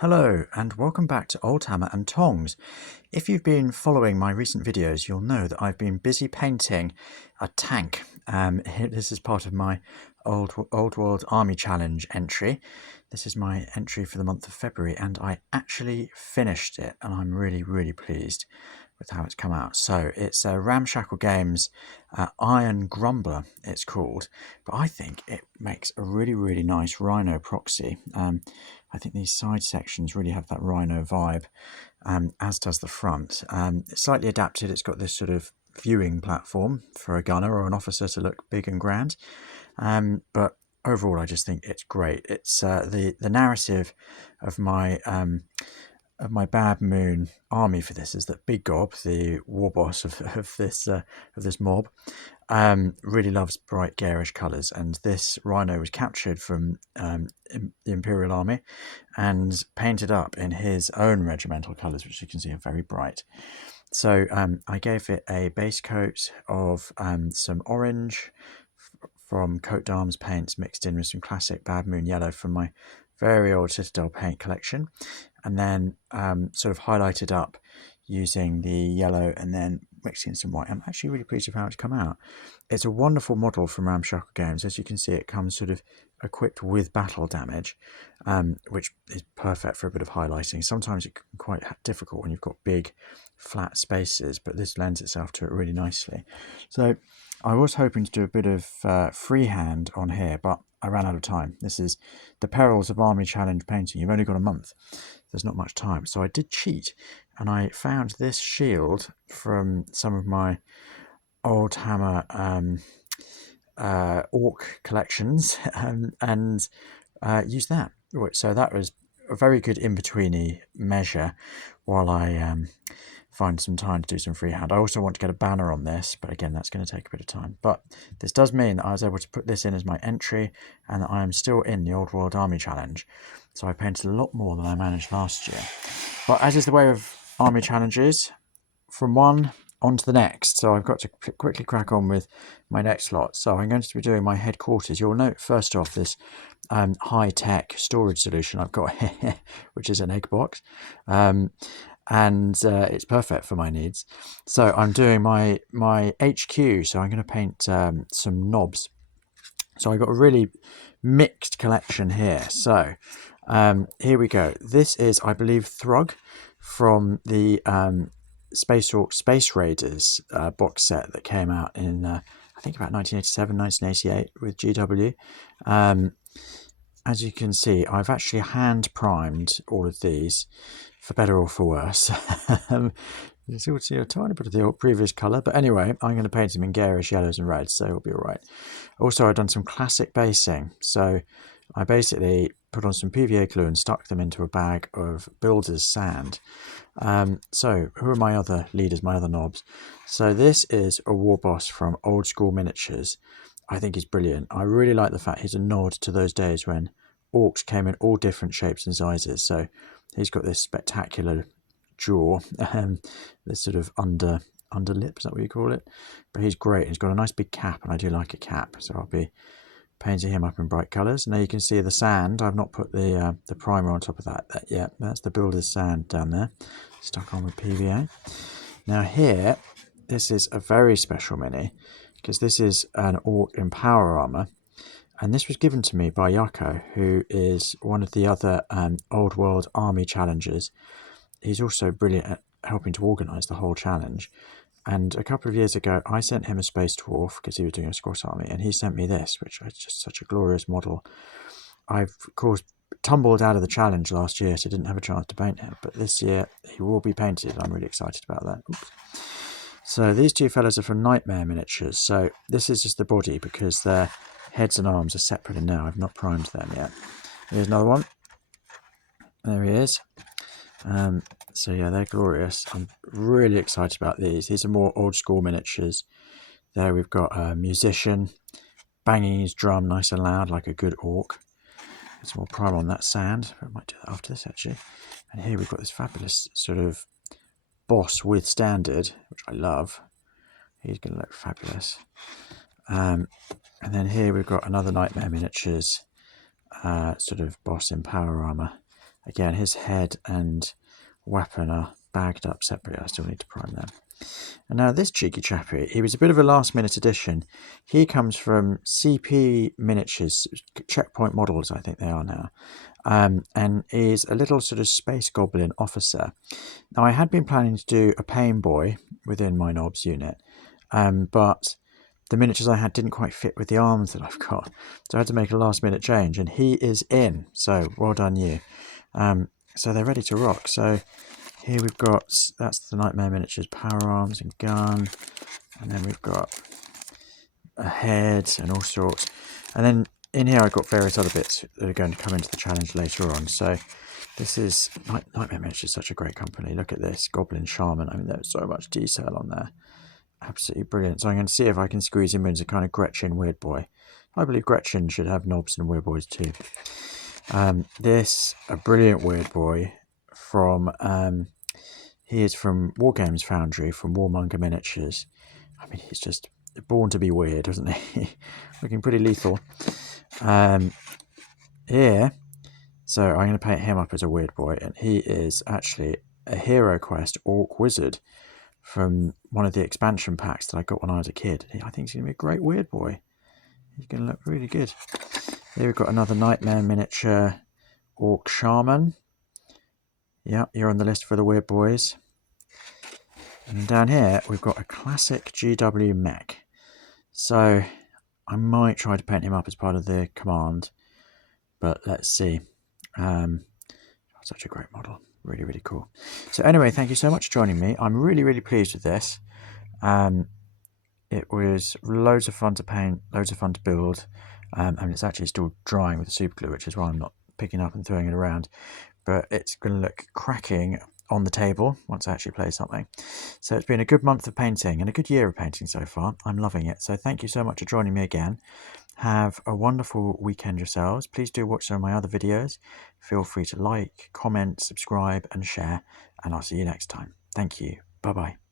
Hello and welcome back to Old Hammer and Tongs. If you've been following my recent videos, you'll know that I've been busy painting a tank. This is part of my Old World Army Challenge entry. This is my entry for the month of February and I actually finished it and I'm really pleased with how it's come out. So it's a Ramshackle Games Iron Grumbler it's called, but I think it makes a really nice rhino proxy. I think these side sections really have that rhino vibe, as does the front. It's slightly adapted. It's got this sort of viewing platform for a gunner or an officer to look big and grand. But overall, I just think it's great. It's the narrative of my Bad Moon army for this is that Big Gob, the war boss of this mob, really loves bright garish colours, and this rhino was captured from the Imperial Army and painted up in his own regimental colours, which you can see are very bright. So I gave it a base coat of some orange from Coat d'Arms paints mixed in with some classic Bad Moon yellow from my very old Citadel paint collection, and then sort of highlighted up using the yellow and then mixing in some white. I'm actually really pleased with how it's come out. It's a wonderful model from Ramshackle Games. As you can see, it comes sort of equipped with battle damage, which is perfect for a bit of highlighting. Sometimes it can be quite difficult when you've got big flat spaces, but this lends itself to it really nicely. So I was hoping to do a bit of freehand on here, but I ran out of time. This is the perils of Army Challenge painting. You've only got a month. There's not much time. So I did cheat and I found this shield from some of my Old Hammer Ork collections and used that. So that was a very good in-betweeny measure while I find some time to do some freehand. I also want to get a banner on this, but again, that's going to take a bit of time. But this does mean that I was able to put this in as my entry and that I am still in the Old World Army Challenge. So I painted a lot more than I managed last year. But as is the way of army challenges, from one on to the next. So I've got to quickly crack on with my next lot. So I'm going to be doing my headquarters. You'll note first off this high-tech storage solution I've got here, which is an egg box. And it's perfect for my needs. So I'm doing my HQ, so I'm going to paint some nobz. So I got a really mixed collection here. So here we go. This is, I believe, Thrug from the Space Ork Space Raiders box set that came out in I think about 1987, 1988 with GW. As you can see, I've actually hand primed all of these, for better or for worse. You can see a tiny bit of the old previous colour, but anyway, I'm going to paint them in garish yellows and reds, so it'll be all right. Also, I've done some classic basing, so I basically put on some PVA glue and stuck them into a bag of builder's sand. So who are my other leaders, my other nobs? So this is a war boss from Old School Miniatures. I think he's brilliant. I really like the fact he's a nod to those days when orcs came in all different shapes and sizes. So he's got this spectacular jaw, this sort of underlip, is that what you call it? But he's great. He's got a nice big cap, and I do like a cap, so I'll be painting him up in bright colours. Now you can see the sand. I've not put the primer on top of that yet. That's the builder's sand down there, stuck on with PVA. Now here, this is a very special mini, because this is an orc in power armour, and this was given to me by Yako, who is one of the other Old World Army challengers. He's also brilliant at helping to organise the whole challenge. And a couple of years ago, I sent him a Space Dwarf because he was doing a squat army, and he sent me this, which is just such a glorious model. I've, of course, tumbled out of the challenge last year, so I didn't have a chance to paint him. But this year, he will be painted. I'm really excited about that. Oops. So these two fellas are from Nightmare Miniatures. So this is just the body because their heads and arms are separate and now I've not primed them yet. Here's another one. There he is. So yeah, they're glorious. I'm really excited about these. These are more old school miniatures. There we've got a musician banging his drum nice and loud like a good orc. Get some more primer on that sand. I might do that after this actually. And here we've got this fabulous sort of boss with standard, which I love. He's going to look fabulous. And then here we've got another Nightmare Miniatures sort of boss in power armour. Again, his head and weapon are bagged up separately. I still need to prime them. And now this cheeky chappy, he was a bit of a last-minute addition. He comes from CP Miniatures, Checkpoint Models, I think they are now, and is a little sort of space goblin officer. Now, I had been planning to do a pain boy within my nobz unit, but the miniatures I had didn't quite fit with the arms that I've got, so I had to make a last-minute change, and he is in, so well done you. So they're ready to rock. So here we've got, that's the Nightmare Miniatures power arms and gun, and then we've got a head and all sorts, and then in here I've got various other bits that are going to come into the challenge later on. So this is, Nightmare Miniatures is such a great company. Look at this, Goblin Shaman. I mean, there's so much detail on there. Absolutely brilliant. So I'm going to see if I can squeeze him in as a kind of Gretchen Weird Boy. I believe Gretchen should have nobz and Weird Boys too. This, a brilliant Weird Boy from, he is from War Games Foundry, from Warmonger Miniatures. I mean, he's just born to be weird, isn't he? Looking pretty lethal. Here, so I'm going to paint him up as a Weird Boy, and he is actually a Hero Quest Orc Wizard from one of the expansion packs that I got when I was a kid. I think he's going to be a great Weird Boy. He's going to look really good. Here we've got another Nightmare Miniature Orc Shaman. Yeah, you're on the list for the Weird Boys. And down here, we've got a classic GW mech. So I might try to paint him up as part of the command, but let's see. Such a great model. Really, really cool. So anyway, thank you so much for joining me. I'm really, really pleased with this. It was loads of fun to paint, loads of fun to build. And it's actually still drying with the super glue, which is why I'm not picking up and throwing it around. But it's going to look cracking on the table once I actually play something. So it's been a good month of painting and a good year of painting so far. I'm loving it. So thank you so much for joining me again. Have a wonderful weekend yourselves. Please do watch some of my other videos. Feel free to like, comment, subscribe and share, and I'll see you next time. Thank you. Bye-bye.